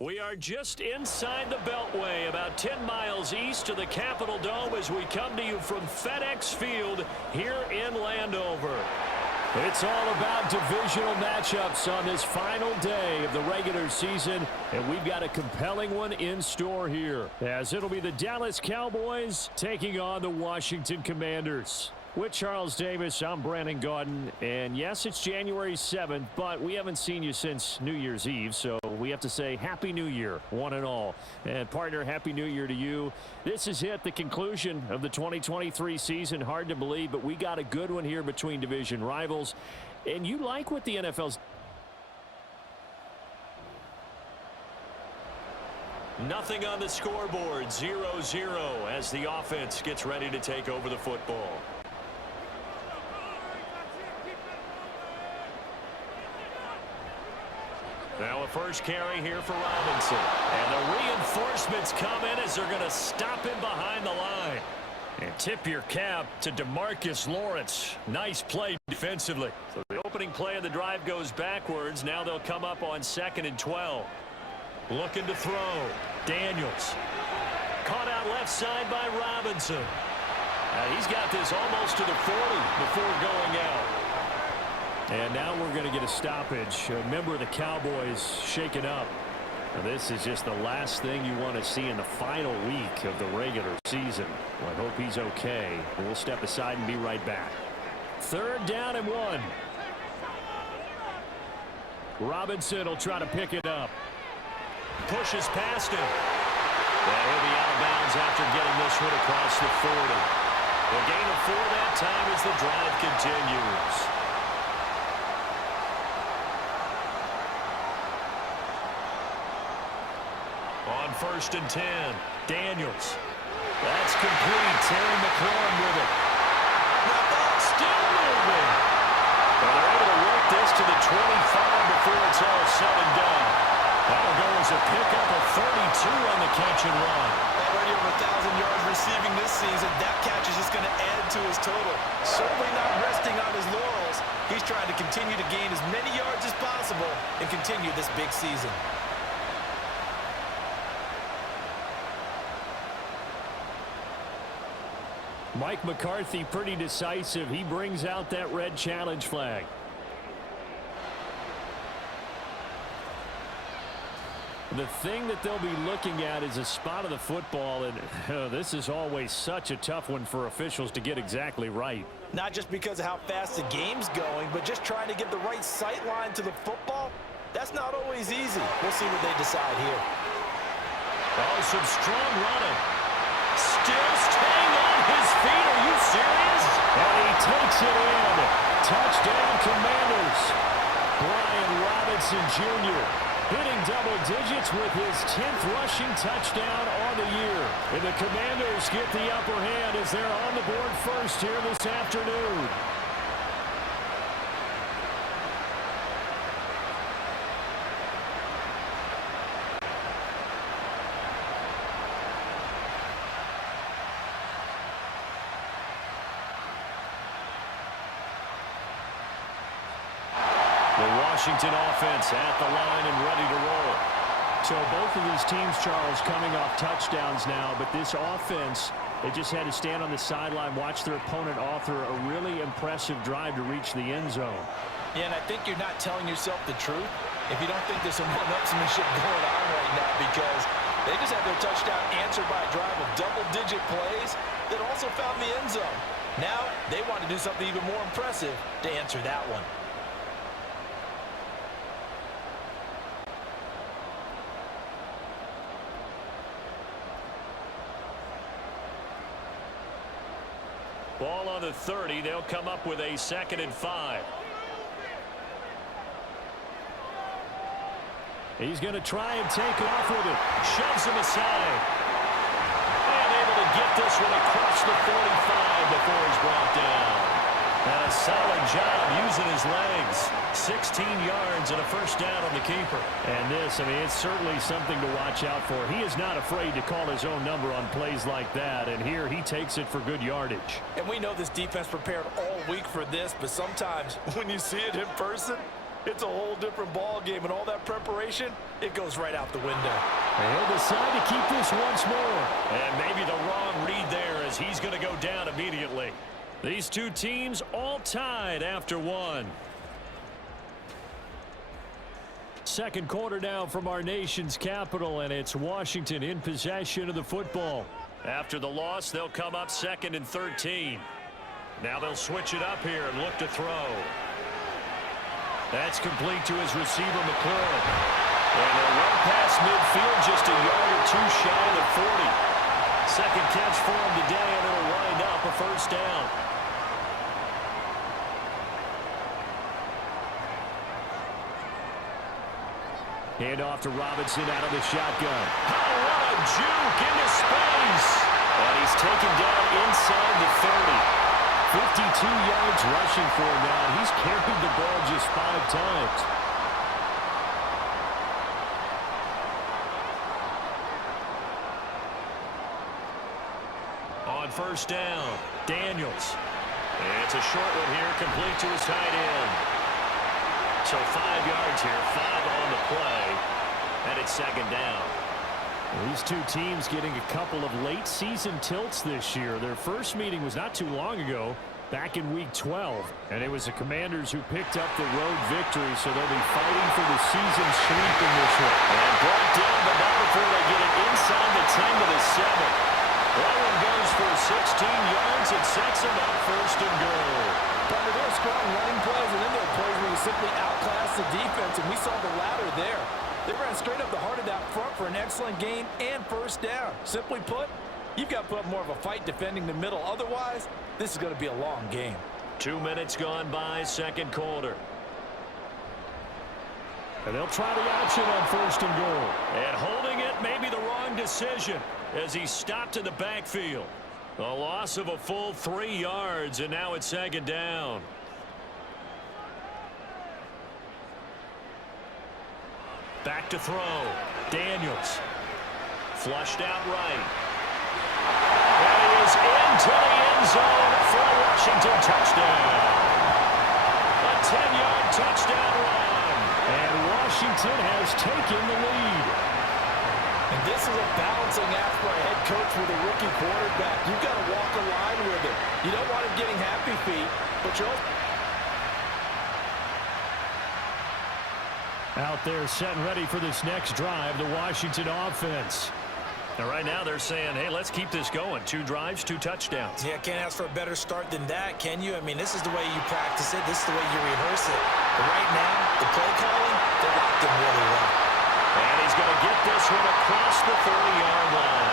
We are just inside the Beltway, about 10 miles east of the Capitol Dome as we come to you from FedEx Field here in Landover. It's all about divisional matchups on this final day of the regular season, and we've got a compelling one in store here, as it'll be the Dallas Cowboys taking on the Washington Commanders. With Charles Davis, I'm Brandon Gaudin, and yes, it's January 7th, but we haven't seen you since New Year's Eve, so we have to say Happy New Year, one and all. And partner, Happy New Year to you. This is it, the conclusion of the 2023 season. Hard to believe, but we got a good one here between division rivals. And you like what the NFL's... Nothing on the scoreboard, 0-0 as the offense gets ready to take over the football. Now a first carry here for Robinson. And the reinforcements come in as they're going to stop him behind the line. And tip your cap to DeMarcus Lawrence. Nice play defensively. So the opening play of the drive goes backwards. Now they'll come up on 2nd and 12. Looking to throw. Daniels. Caught out left side by Robinson. He's got this almost to the 40 before going out. And now we're going to get a stoppage. A member of the Cowboys shaken up. Now this is just the last thing you want to see in the final week of the regular season. Well, I hope he's okay. We'll step aside and be right back. 3rd down and 1. Robinson will try to pick it up. Pushes past him. And he'll be out of bounds after getting this one across the 40. The gain of 4 that time as the drive continues. On 1st and 10, Daniels. That's complete. Terry McLaurin with it. Still moving. Well, they're able to work this to the 25 before it's all said and done. That'll go as a pickup of 32 on the catch and run. Already over 1,000 yards receiving this season. That catch is just going to add to his total. Certainly not resting on his laurels. He's trying to continue to gain as many yards as possible and continue this big season. Mike McCarthy pretty decisive. He brings out that red challenge flag. The thing that they'll be looking at is a spot of the football, and this is always such a tough one for officials to get exactly right. Not just because of how fast the game's going, but just trying to get the right sight line to the football. That's not always easy. We'll see what they decide here. Oh, some strong running. Still staying on his feet. Are you serious? And he takes it in. Touchdown, Commanders. Brian Robinson Jr. hitting double digits with his 10th rushing touchdown on the year. And the Commanders get the upper hand as they're on the board first here this afternoon. Washington offense at the line and ready to roll. So both of these teams, Charles, coming off touchdowns now, but this offense, they just had to stand on the sideline, watch their opponent author a really impressive drive to reach the end zone. Yeah, and I think you're not telling yourself the truth if you don't think there's some one-upsmanship going on right now, because they just had their touchdown answered by a drive of double-digit plays that also found the end zone. Now they want to do something even more impressive to answer that one. Ball on the 30. They'll come up with a 2nd and 5. He's going to try and take off with it. Shoves him aside. And able to get this one across the 45 before he's brought down. And a solid job using his legs. 16 yards and a first down on the keeper. And this, I mean, it's certainly something to watch out for. He is not afraid to call his own number on plays like that. And here he takes it for good yardage. And we know this defense prepared all week for this, but sometimes when you see it in person, it's a whole different ball game, and all that preparation, it goes right out the window. And he'll decide to keep this once more. And maybe the wrong read there as he's going to go down immediately. These two teams all tied after one. Second quarter now from our nation's capital, and it's Washington in possession of the football. After the loss, they'll come up 2nd and 13. Now they'll switch it up here and look to throw. That's complete to his receiver, McLaurin. And they'll run past midfield, just a yard or two shy of the 40. Second catch for him today, and it'll wind up a first down. Hand off to Robinson out of the shotgun. Oh, what a juke into space. And he's taken down inside the 30. 52 yards rushing for him now. He's carried the ball just 5 times. On first down, Daniels. It's a short one here, complete to his tight end. So 5 yards here, 5 on the play, and it's second down. These two teams getting a couple of late season tilts this year. Their first meeting was not too long ago, back in week 12, and it was the Commanders who picked up the road victory, so they'll be fighting for the season sweep in this one. And brought down, but not before they get it inside the 10 to the 7. That one goes for 16 yards. It sets them up first and goal. But there are strong running plays, and then there are plays where you simply outclass the defense, and we saw the latter there. They ran straight up the heart of that front for an excellent gain and first down. Simply put, you've got to put up more of a fight defending the middle. Otherwise, this is going to be a long game. 2 minutes gone by, second quarter. And they'll try the option on first and goal. And holding it may be the wrong decision as he stopped in the backfield. A loss of a full 3 yards, and now it's second down. Back to throw. Daniels. Flushed out right. And he is into the end zone for a Washington touchdown. A 10-yard touchdown run. And Washington has taken the lead. And this is a balancing act for a head coach with a rookie quarterback. You've got to walk a line with it. You don't want him getting happy feet, but you're also out there set and ready for this next drive, the Washington offense. And right now they're saying, hey, let's keep this going. 2 drives, 2 touchdowns. Yeah, can't ask for a better start than that, can you? I mean, this is the way you practice it. This is the way you rehearse it. But right now, the play calling, they're locked in really well. And he's going to get this one across the 30-yard line.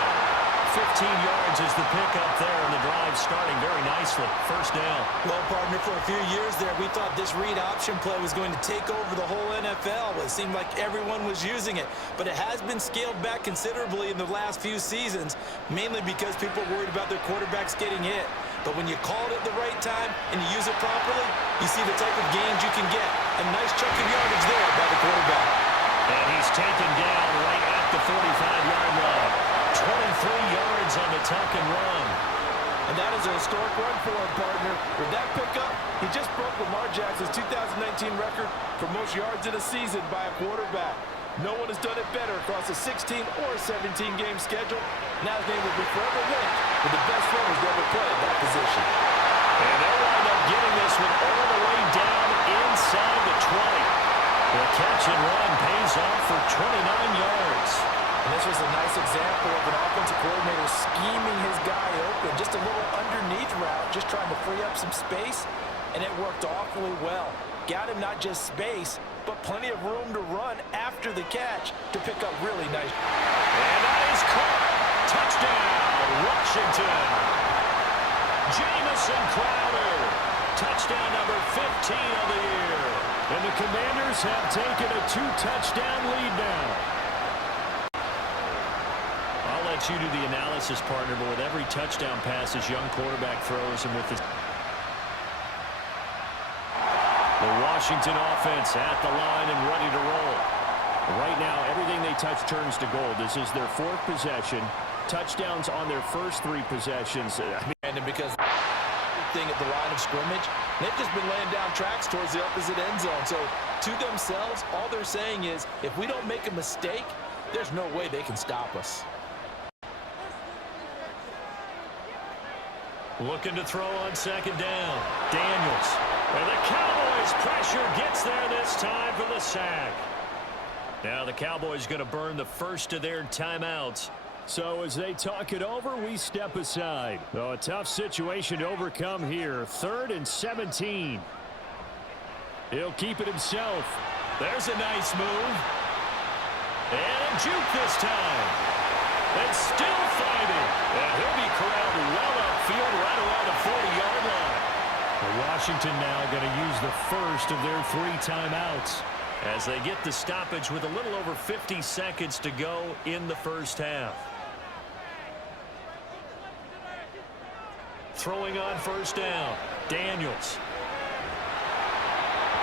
15 yards is the pickup there, and the drive starting very nicely. First down. Well, partner, for a few years there, we thought this read option play was going to take over the whole NFL. It seemed like everyone was using it. But it has been scaled back considerably in the last few seasons, mainly because people are worried about their quarterbacks getting hit. But when you call it at the right time and you use it properly, you see the type of gains you can get. A nice chunk of yardage there by the quarterback. And he's taken down right at the 45-yard line. 23 yards on the tuck and run. And that is a historic run for him, partner. With that pickup, he just broke Lamar Jackson's 2019 record for most yards in a season by a quarterback. No one has done it better across a 16 or 17-game schedule. Now his name will be forever linked with the best runners to ever play at that position. And they'll wind up getting this one all the way down inside the 20. The catch and run pays off for 29 yards. And this was a nice example of an offensive coordinator scheming his guy open. Just a little underneath route, just trying to free up some space, and it worked awfully well. Got him not just space, but plenty of room to run after the catch to pick up really nice. And that is caught. Touchdown, Washington. Jamison Crowder. Touchdown number 15 of the year. And the Commanders have taken a 2-touchdown lead now. I'll let you do the analysis, partner, but with every touchdown pass this young quarterback throws and with the Washington offense at the line and ready to roll. Right now, everything they touch turns to gold. This is their 4th possession. Touchdowns on their first 3 possessions. And because thing at the line of scrimmage, They've just been laying down tracks towards the opposite end zone. So to themselves, all they're saying is, if we don't make a mistake, there's no way they can stop us. Looking to throw on second down. Daniels. And the Cowboys' pressure gets there this time for the sack. Now the Cowboys going to burn the first of their timeouts. So as they talk it over, we step aside. Oh, a tough situation to overcome here. 3rd and 17. He'll keep it himself. There's a nice move. And a juke this time. And still fighting. And he'll be corralled well upfield right around the 40-yard line. Washington now going to use the first of their 3 timeouts as they get the stoppage with a little over 50 seconds to go in the first half. Throwing on first down. Daniels.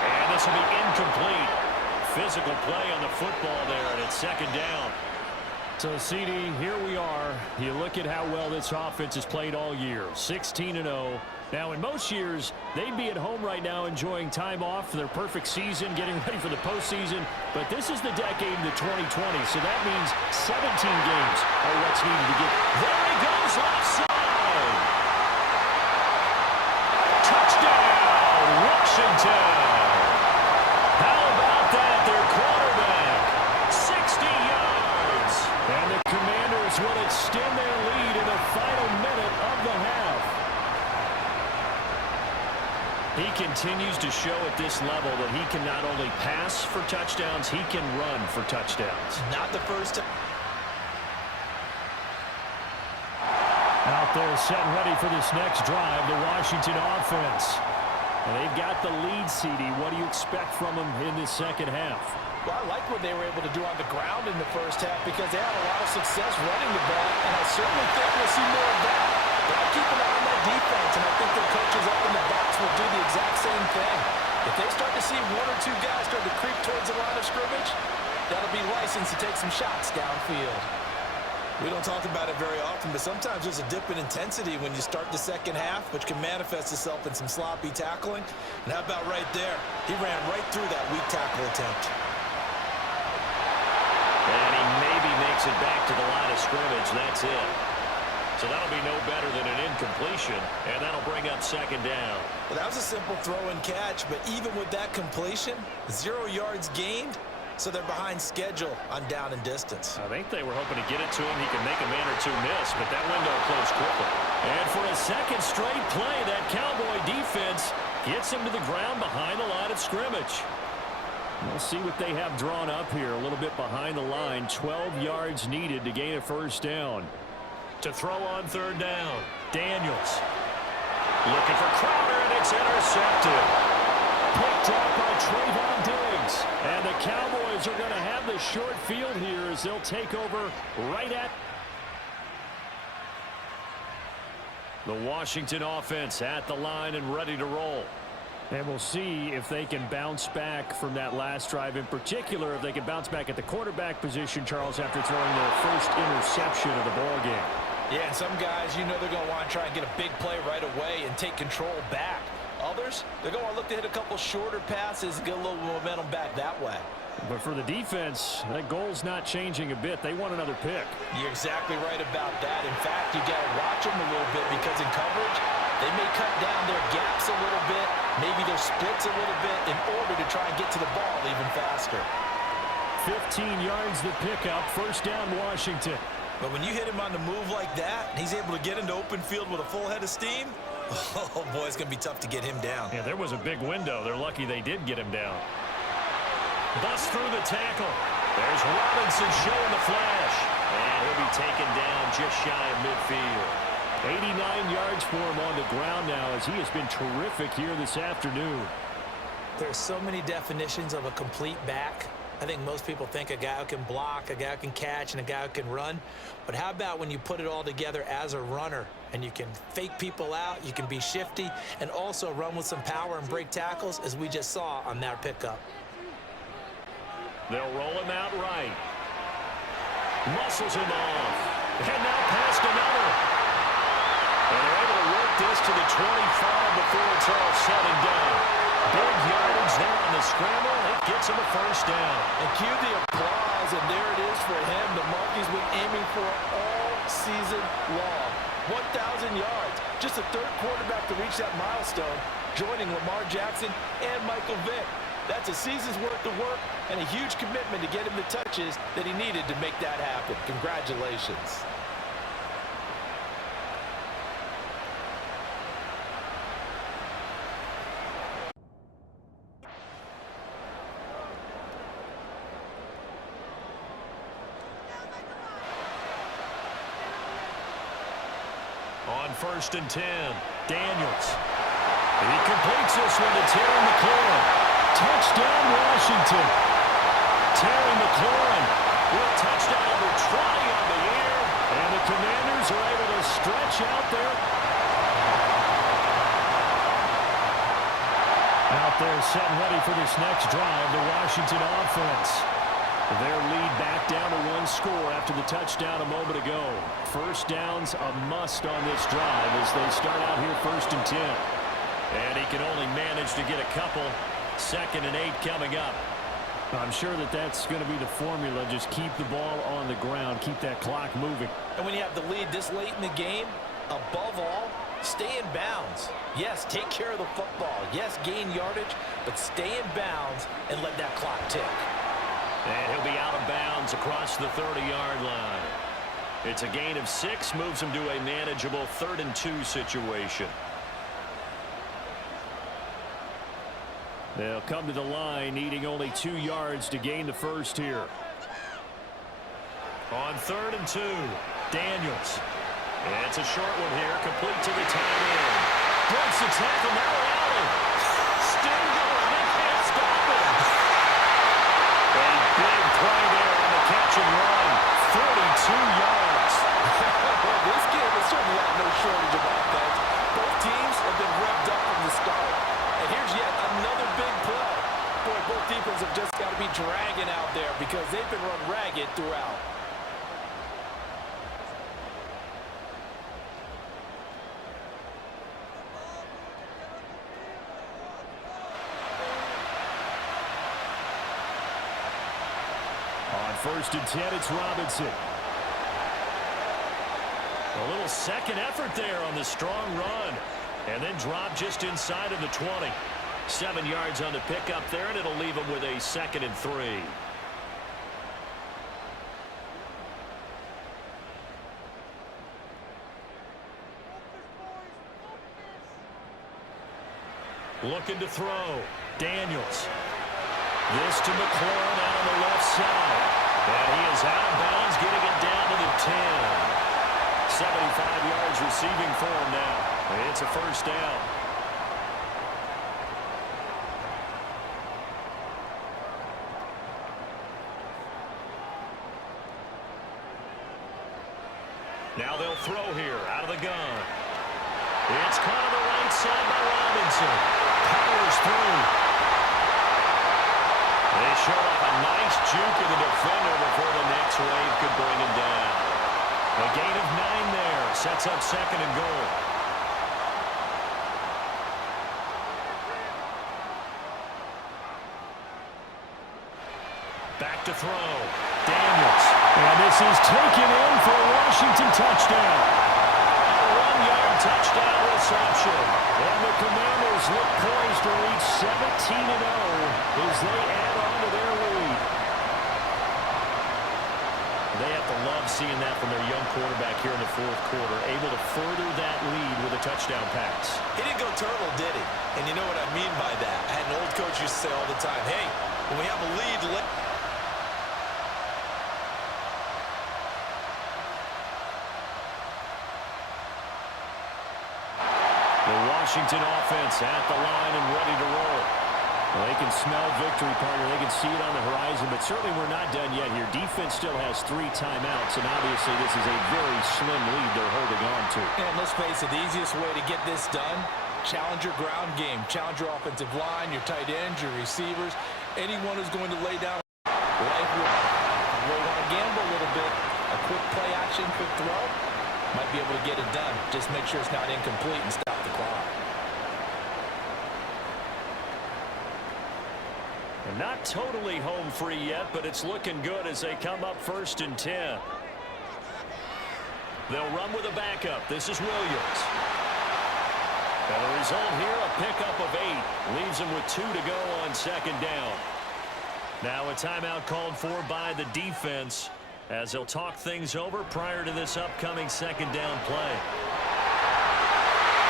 And this will be incomplete. Physical play on the football there, and it's second down. So, CD, here we are. You look at how well this offense has played all year. 16-0. Now, in most years, they'd be at home right now enjoying time off for their perfect season, getting ready for the postseason. But this is the decade of the 2020, so that means 17 games are what's needed to get. There he goes, left side. Touchdown, Washington. How about that, their quarterback? 60 yards. And the Commanders will extend their lead in the final minute of the half. He continues to show at this level that he can not only pass for touchdowns, he can run for touchdowns. Not the first time. Out there set and ready for this next drive, the Washington offense. And they've got the lead, CD. What do you expect from them in this second half? Well, I like what they were able to do on the ground in the first half because they had a lot of success running the ball, and I certainly think we'll see more of that. But I keep an eye on that defense, and I think their coaches up in the box will do the exact same thing. If they start to see 1 or 2 guys start to creep towards the line of scrimmage, that'll be licensed to take some shots downfield. We don't talk about it very often, but sometimes there's a dip in intensity when you start the second half, which can manifest itself in some sloppy tackling. And how about right there? He ran right through that weak tackle attempt. And he maybe makes it back to the line of scrimmage. That's it. So that'll be no better than an incompletion, and that'll bring up second down. Well, that was a simple throw and catch, but even with that completion, 0 yards gained, so they're behind schedule on down and distance. I think they were hoping to get it to him. He can make a man or 2 miss, but that window closed quickly. And for a second straight play, that Cowboy defense gets him to the ground behind the line of scrimmage. We'll see what they have drawn up here a little bit behind the line. 12 yards needed to gain a first down. To throw on third down, Daniels. Looking for Crowder, and it's intercepted. Picked up by Trayvon Diggs. And the Cowboys are going to have the short field here as they'll take over right at the Washington offense at the line and ready to roll. And we'll see if they can bounce back from that last drive. In particular, if they can bounce back at the quarterback position, Charles, after throwing their first interception of the ballgame. Yeah, and some guys, you know they're going to want to try and get a big play right away and take control back. Others, they're going to look to hit a couple shorter passes and get a little momentum back that way. But for the defense, that goal's not changing a bit. They want another pick. You're exactly right about that. In fact, you got to watch them a little bit because in coverage, they may cut down their gaps a little bit, maybe their splits a little bit in order to try and get to the ball even faster. 15 yards the pickup, first down Washington. But when you hit him on the move like that, and he's able to get into open field with a full head of steam, oh boy, it's going to be tough to get him down. Yeah, there was a big window. They're lucky they did get him down. Bust through the tackle. There's Robinson showing the flash. And he'll be taken down just shy of midfield. 89 yards for him on the ground now as he has been terrific here this afternoon. There's so many definitions of a complete back. I think most people think a guy who can block, a guy who can catch, and a guy who can run. But how about when you put it all together as a runner and you can fake people out, you can be shifty, and also run with some power and break tackles, as we just saw on that pickup. They'll roll him out right. Muscles him off. And now past another. And they're able to work this to the 25 before it's all said and done. Big yardage there on the scramble. It gets him a first down. And cue the applause, and there it is for him. The mark he's been aiming for all season long. 1,000 yards. Just the third quarterback to reach that milestone, joining Lamar Jackson and Michael Vick. That's a season's worth of work and a huge commitment to get him the touches that he needed to make that happen. Congratulations. On 1st and 10, Daniels. He completes this one to Terry McLaurin. Touchdown, Washington. Terry McLaurin with touchdown number 20 on the year. And the Commanders are able to stretch out there. Out there setting ready for this next drive, the Washington offense. Their lead back down to 1 score after the touchdown a moment ago. First down's a must on this drive as they start out here 1st and 10. And he can only manage to get a couple. 2nd and 8 coming up. I'm sure that that's going to be the formula. Just keep the ball on the ground. Keep that clock moving. And when you have the lead this late in the game, above all, stay in bounds. Yes, take care of the football. Yes, gain yardage, but stay in bounds and let that clock tick. And he'll be out of bounds across the 30-yard line. It's a gain of 6, moves him to a manageable 3rd and 2 situation. They'll come to the line, needing only 2 yards to gain the first here. On 3rd and 2, Daniels. It's a short one here, complete to the tight end. Breaks the tackle, now Allen. Still going, they can't stop him. A big play there on the catch and run. 42 yards. This game has certainly had no shortage of offense. Both teams have been revved up from the start. And here's yet another big play. Boy, both defenses have just got to be dragging out there because they've been run ragged throughout. On 1st and 10, it's Robinson. A little second effort there on the strong run. And then drop just inside of the 20. 7 yards on the pickup there, and it'll leave him with a 2nd and 3. Looking to throw. Daniels. This to McLaurin out on the left side. And he is out of bounds, getting it down to the 10. 75 yards receiving for him now. It's a first down. Now they'll throw here out of the gun. It's caught on the right side by Robinson. Powers through. They show up a nice juke of the defender before the next wave could bring him down. A gain of 9 there. Sets up 2nd and goal. Back to throw. Daniels. And this is taken in for a Washington touchdown. A 1-yard touchdown reception. And the Commanders look poised to reach 17-0 as they add on to their lead. They have to love seeing that from their young quarterback here in the 4th quarter, able to further that lead with a touchdown pass. He didn't go turtle, did he? And you know what I mean by that. I had an old coach used to say all the time, hey, when we have a lead, the Washington offense at the line and ready to roll. Well, they can smell victory, partner. They can see it on the horizon, but certainly we're not done yet here. Defense still has 3 timeouts, and obviously this is a very slim lead they're holding on to. And let's face it, the easiest way to get this done, challenge your ground game. Challenge your offensive line, your tight ends, your receivers, anyone who's going to lay down. Like, we'll want to gamble a little bit. A quick play action, quick throw. might be able to get it done. Just make sure it's not incomplete and stop the clock. And not totally home free yet, but it's looking good as they come up 1st and 10. They'll run with a backup. This is Williams. And the result here, a pickup of 8. Leaves them with 2 to go on 2nd down. Now a timeout called for by the defense as they'll talk things over prior to this upcoming 2nd down play.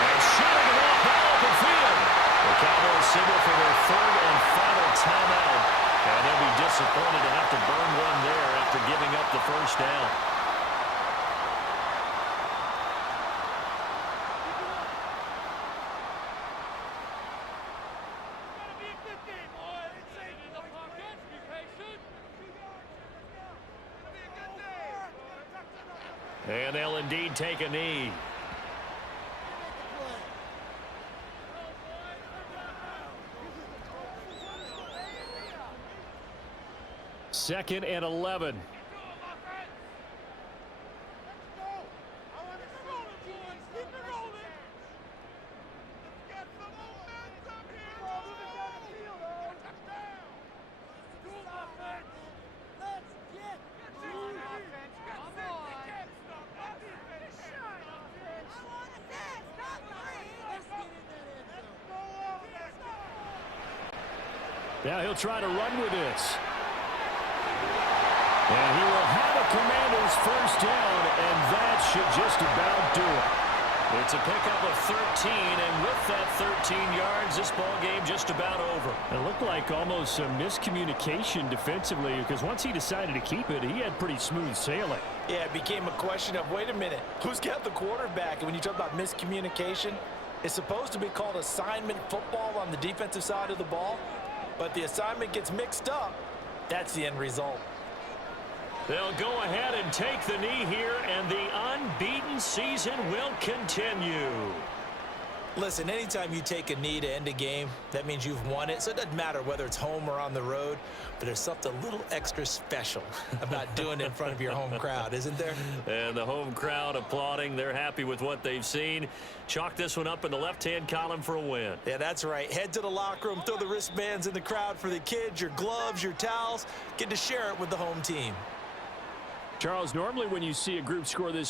And shooting it off the open field. The Cowboys signal for their 3rd and final timeout. And they'll be disappointed to have to burn one there after giving up the 1st down. And they'll indeed take a knee. Second and 11. Now he'll try to run with this. And he will have a Commanders 1st down, and that should just about do it. It's a pickup of 13, and with that 13 yards, this ball game just about over. It looked like almost some miscommunication defensively, because once he decided to keep it, he had pretty smooth sailing. Yeah, it became a question of, wait a minute, who's got the quarterback? And when you talk about miscommunication, it's supposed to be called assignment football on the defensive side of the ball, but the assignment gets mixed up. That's the end result. They'll go ahead and take the knee here, and the unbeaten season will continue. Listen, anytime you take a knee to end a game, that means you've won it. So it doesn't matter whether it's home or on the road, but there's something a little extra special about doing it in front of your home crowd, isn't there? And the home crowd applauding. They're happy with what they've seen. Chalk this one up in the left-hand column for a win. Yeah, that's right. Head to the locker room, throw the wristbands in the crowd for the kids, your gloves, your towels. Get to share it with the home team. Charles, normally when you see a group score this